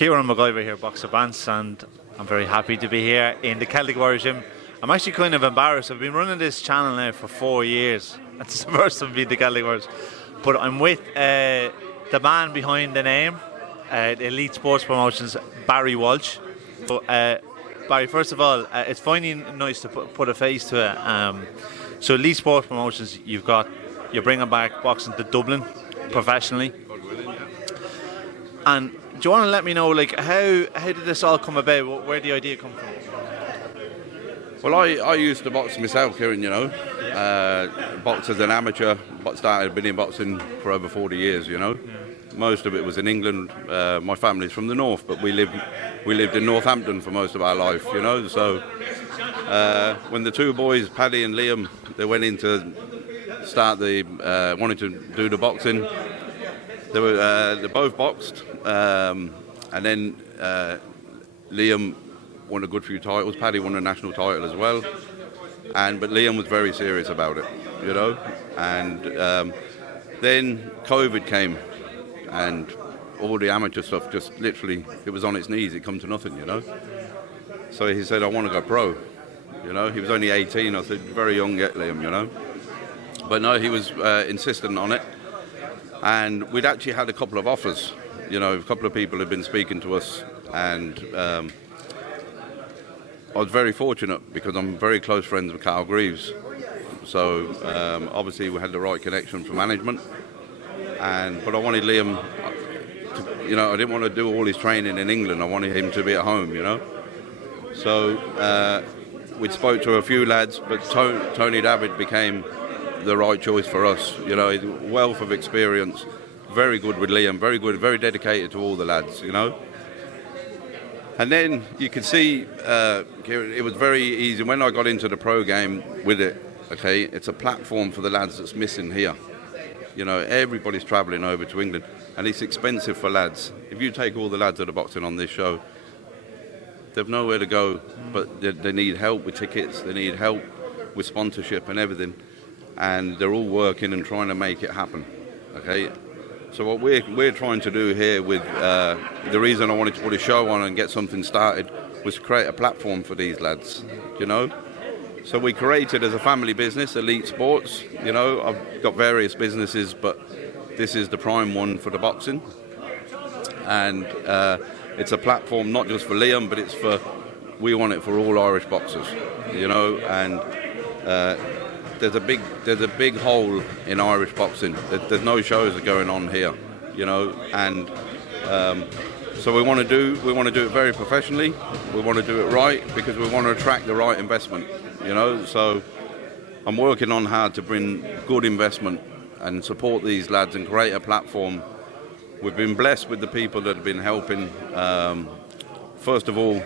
Kieran McGiver here, Boxer Bants, and I'm very happy to be here in the Celtic Warrior Gym. I'm actually kind of embarrassed. I've been running this channel now for 4 years. That's the first time being the Celtic Warriors. But I'm with the man behind the name, the Elite Sports Promotions, Barry Walsh. So, Barry, first of all, it's finally nice to put a face to it. So Elite Sports Promotions, you're bringing back boxing to Dublin professionally. And do you want to let me know, like, how did this all come about? Where did the idea come from? Well, I used to box myself, Kieran, boxed as an amateur, I've been in boxing for over 40 years, Yeah. Most of it was in England. My family's from the north, but we lived in Northampton for most of our life, So when the two boys, Paddy and Liam, they went in to start wanted to do the boxing, they both boxed, and then Liam won a good few titles. Paddy won a national title as well, but Liam was very serious about it, And then COVID came, and all the amateur stuff just literally, it was on its knees. It come to nothing, So he said, "I want to go pro." He was only 18. I said, "Very young yet, Liam," But no, he was insistent on it. And we'd actually had a couple of offers. A couple of people had been speaking to us, and I was very fortunate because I'm very close friends with Carl Greaves. So obviously we had the right connection for management, but I wanted Liam to, I didn't want to do all his training in England. I wanted him to be at home, So we spoke to a few lads, but Tony David became the right choice for us. Wealth of experience, very good with Liam, very good, very dedicated to all the lads, And then you could see it was very easy when I got into the pro game with it. Okay, it's a platform for the lads that's missing here. Everybody's travelling over to England, and it's expensive for lads. If you take all the lads that are boxing on this show, they've nowhere to go, but they need help with tickets, they need help with sponsorship and everything, and they're all working and trying to make it happen. Okay. So what we're trying to do here with the reason I wanted to put a show on and get something started was to create a platform for these lads, So we created as a family business, Elite Sports. I've got various businesses, but this is the prime one for the boxing. And it's a platform not just for Liam, but we want it for all Irish boxers, and there's a big hole in Irish boxing. There's no shows that are going on here, and so we want to do it very professionally. We want to do it right because we want to attract the right investment, So I'm working on how to bring good investment and support these lads and create a platform. We've been blessed with the people that have been helping. First of all,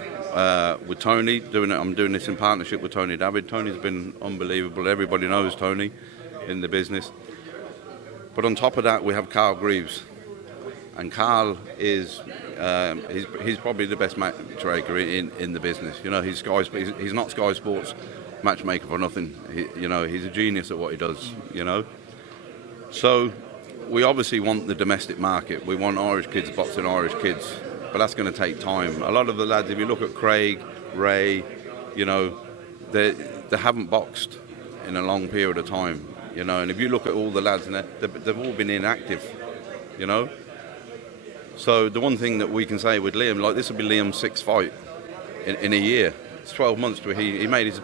with Tony, I'm doing this in partnership with Tony David. Tony's been unbelievable. Everybody knows Tony in the business. But on top of that, we have Carl Greaves. And Carl is, he's probably the best matchmaker in the business. He's not Sky Sports matchmaker for nothing. He's a genius at what he does, So we obviously want the domestic market. We want Irish kids boxing Irish kids. But that's going to take time. A lot of the lads, if you look at Craig, Ray, they haven't boxed in a long period of time, And if you look at all the lads, and they've all been inactive, So the one thing that we can say with Liam, like this will be Liam's 6th fight in a year. It's 12 months to he made his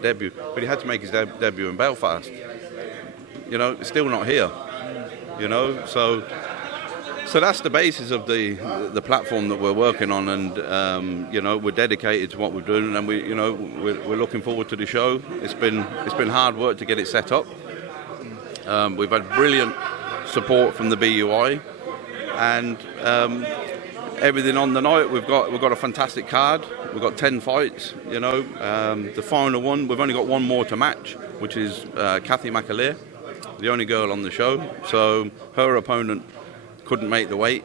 debut, but he had to make his debut in Belfast. It's still not here, So that's the basis of the platform that we're working on, and we're dedicated to what we're doing, and we're looking forward to the show. It's been hard work to get it set up. We've had brilliant support from the BUI, and everything on the night. We've got a fantastic card. We've got 10 fights. The final one, we've only got one more to match, which is Kathy McAleer, the only girl on the show. So her opponent couldn't make the weight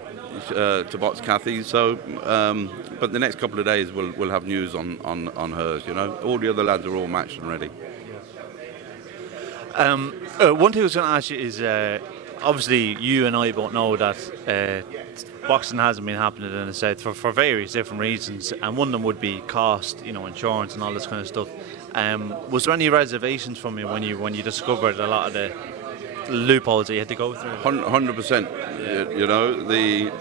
to box Kathy, so but the next couple of days we'll have news on hers. All the other lads are all matched and ready. One thing I was going to ask you is obviously you and I both know that boxing hasn't been happening in the South for various different reasons, and one of them would be cost, insurance and all this kind of stuff. Was there any reservations from you when you discovered a lot of the loopholes that you had to go through? 100%. The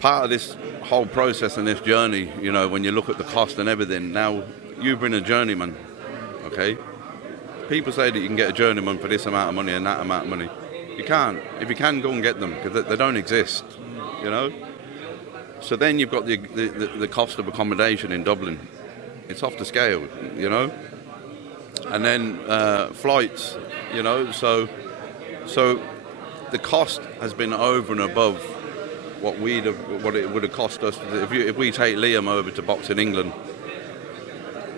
part of this whole process and this journey, when you look at the cost and everything, now you bring a journeyman, okay? People say that you can get a journeyman for this amount of money and that amount of money. You can't. If you can, go and get them, because they don't exist, So then you've got the cost of accommodation in Dublin. It's off the scale, And then flights, so the cost has been over and above what it would have cost us if we take Liam over to box in England.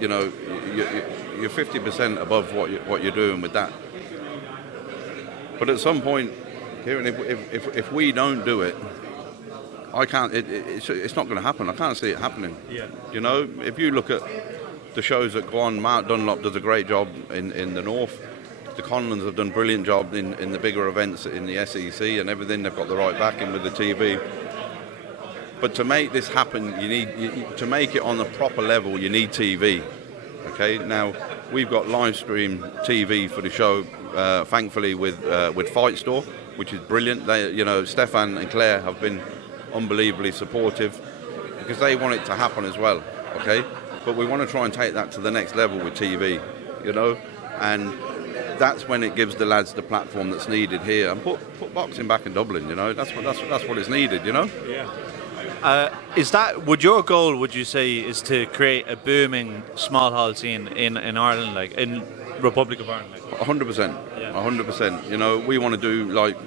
You're 50% above what you're doing with that. But at some point, Kieran, if we don't do it, I can't. It's not going to happen. I can't see it happening. Yeah. If you look at the shows that go on, Mark Dunlop does a great job in the north. The Conlons have done a brilliant job in the bigger events in the SEC and everything. They've got the right backing with the TV. But to make this happen, to make it on a proper level, you need TV. Okay. Now we've got live stream TV for the show, thankfully with Fight Store, which is brilliant. They, Stefan and Claire have been unbelievably supportive because they want it to happen as well. Okay. But we want to try and take that to the next level with TV, and that's when it gives the lads the platform that's needed here, and put boxing back in Dublin. That's what is needed. Yeah. Would your goal, would you say, is to create a booming small hall scene in Ireland, like in Republic of Ireland? 100%. 100%. We want to do like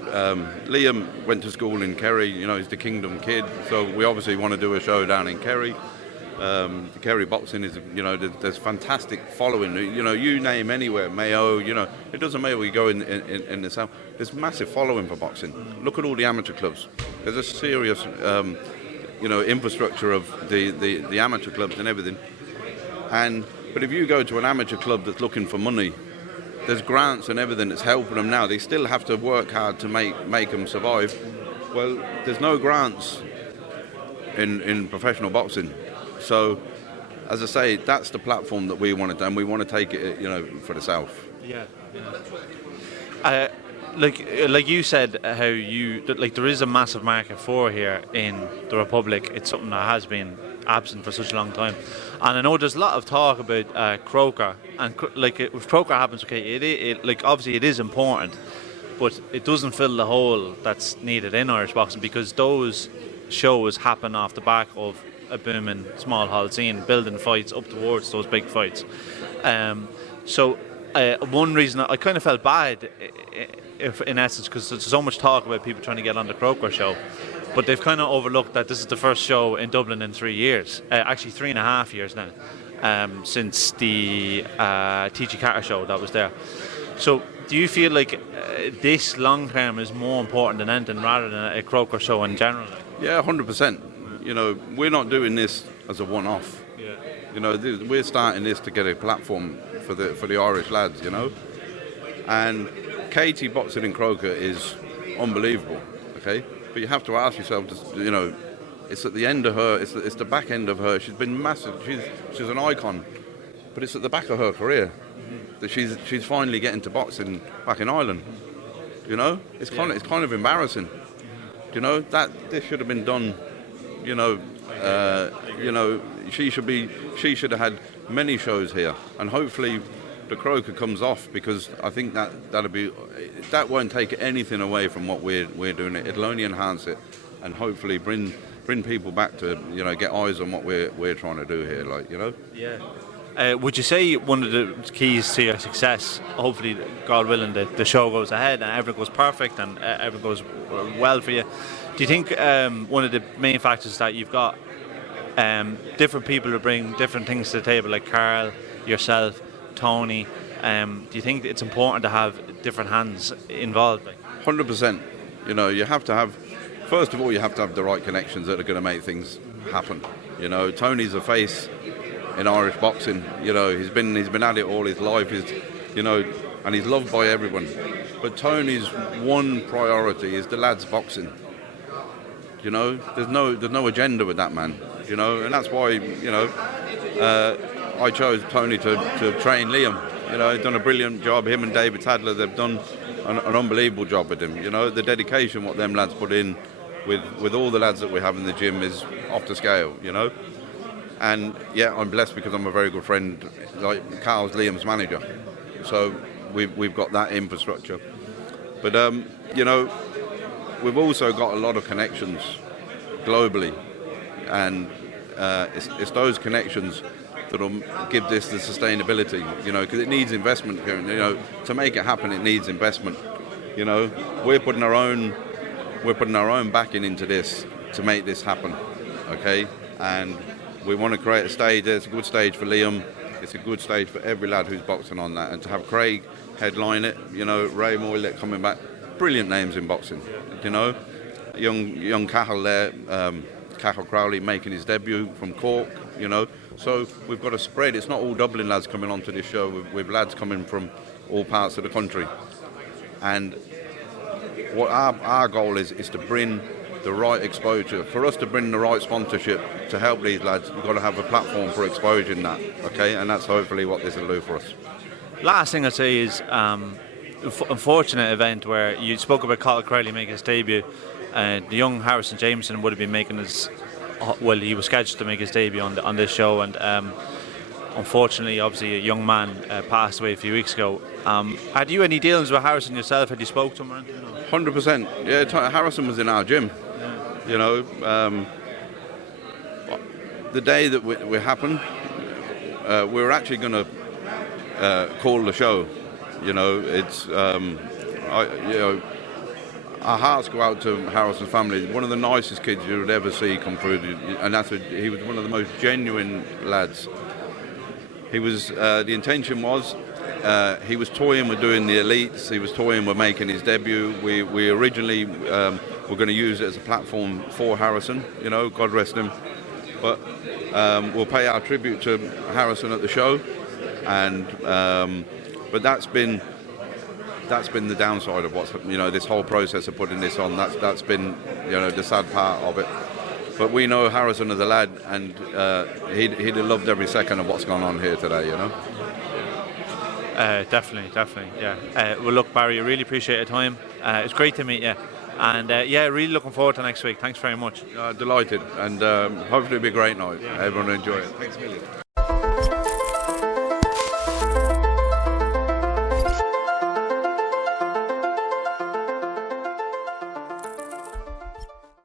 Liam went to school in Kerry. He's the Kingdom kid, so we obviously want to do a show down in Kerry. The Kerry boxing is, there's fantastic following. You name anywhere, Mayo. It doesn't matter where you go in the south. There's massive following for boxing. Look at all the amateur clubs. There's a serious, infrastructure of the amateur clubs and everything. But if you go to an amateur club that's looking for money, there's grants and everything that's helping them now. They still have to work hard to make them survive. Well, there's no grants in professional boxing. So, as I say, that's the platform that we want to do, and we want to take it, for the south. Yeah. Like you said, how there is a massive market for here in the Republic. It's something that has been absent for such a long time, and I know there's a lot of talk about Croker, and if Croker happens, okay, it obviously it is important, but it doesn't fill the hole that's needed in Irish boxing, because those shows happen off the back of a booming small hall scene, building fights up towards those big fights. So one reason I kind of felt bad, in essence, because there's so much talk about people trying to get on the Croker show, but they've kind of overlooked that this is the first show in Dublin in 3 years, actually 3.5 years now, since the T.G. Carter show that was there. So do you feel like this long term is more important than anything, rather than a Croker show in general? Yeah, 100%. We're not doing this as a one-off. Yeah. We're starting this to get a platform for the Irish lads. And Katie boxing in Croker is unbelievable. Okay, but you have to ask yourself, it's at the end of her, it's the back end of her. She's been massive. She's an icon, but it's at the back of her career that she's finally getting to boxing back in Ireland. It's kind of embarrassing. That this should have been done. She should have had many shows here, and hopefully the Croker comes off, because I think that won't take anything away from what we're doing. It'll only enhance it, and hopefully bring people back to get eyes on what we're trying to do here. Yeah. Would you say one of the keys to your success, hopefully, God willing, the show goes ahead and everything goes perfect and everything goes well for you? Do you think one of the main factors that you've got different people who bring different things to the table, like Carl, yourself, Tony? Do you think it's important to have different hands involved? 100%. You have to have, first of all, you have to have the right connections that are going to make things happen. Tony's a face in Irish boxing. He's been at it all his life. And he's loved by everyone. But Tony's one priority is the lads boxing. You know, there's no agenda with that man. You know, and that's why I chose Tony to train Liam. You know, he's done a brilliant job. Him and David Tadler, they've done an unbelievable job with him. You know, the dedication what them lads put in with all the lads that we have in the gym is off the scale. You know, and yeah, I'm blessed because I'm a very good friend. Like Carl's Liam's manager, so we've got that infrastructure. But you know, we've also got a lot of connections globally, and it's those connections that'll give this the sustainability, you know, because it needs investment. You know, to make it happen, it needs investment. You know, we're putting our own backing into this to make this happen. Okay, and we want to create a stage. It's a good stage for Liam. It's a good stage for every lad who's boxing on that, and to have Craig headline it, you know, Ray Moylett coming back, brilliant names in boxing. You know, young Cahill there, Cahill Crowley making his debut from Cork. You know. So we've got a spread. It's not all Dublin lads coming onto this show. We've lads coming from all parts of the country. And what our goal is to bring the right exposure. For us to bring the right sponsorship to help these lads, we've got to have a platform for exposure in that. Okay, and that's hopefully what this will do for us. Last thing I'd say is unfortunate event where you spoke about Cahill Crowley making his debut. The young Harrison Jameson would have been making his. Well, he was scheduled to make his debut on this show, and unfortunately, obviously, a young man passed away a few weeks ago. Had you any dealings with Harrison yourself? Had you spoke to him or anything? 100%. Yeah, Harrison was in our gym. Yeah. You know, the day that we happened, we were actually going to call the show. You know, it's our hearts go out to Harrison's family. One of the nicest kids you would ever see come through, and he was one of the most genuine lads. He was. The intention was, he was toying with doing the elites. He was toying with making his debut. We originally were going to use it as a platform for Harrison. You know, God rest him. But we'll pay our tribute to Harrison at the show, and but that's been the downside of what's, you know, this whole process of putting this on. That's been, you know, the sad part of it. But we know Harrison as a lad, and he'd have loved every second of what's gone on here today, you know. Definitely, yeah. Well, look, Barry, I really appreciate your time. It's great to meet you, and yeah, really looking forward to next week. Thanks very much. Delighted, and hopefully it'll be a great night. Yeah. Everyone will enjoy it. Thanks a million.